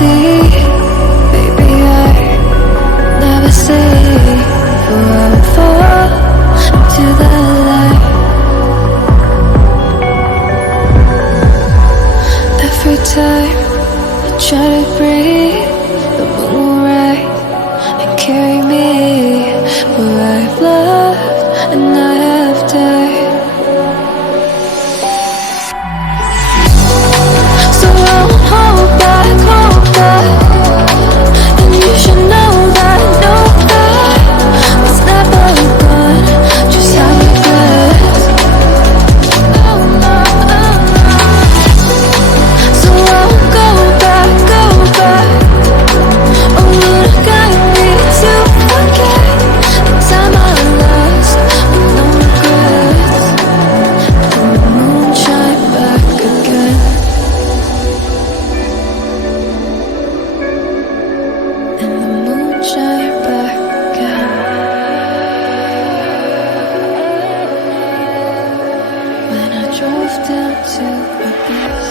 see. Baby, I never say for I would fall into the light. Every time I try to breathe, the moon will rise and carry me where I've loved and I have died. So I won't hold back, and you should know that was never gone, just how it goes. So I won't go back, oh, would guide me to forget the time I lost with no regrets, and the moon shine back again. And the moon shine back again. When I drove down to Abyss.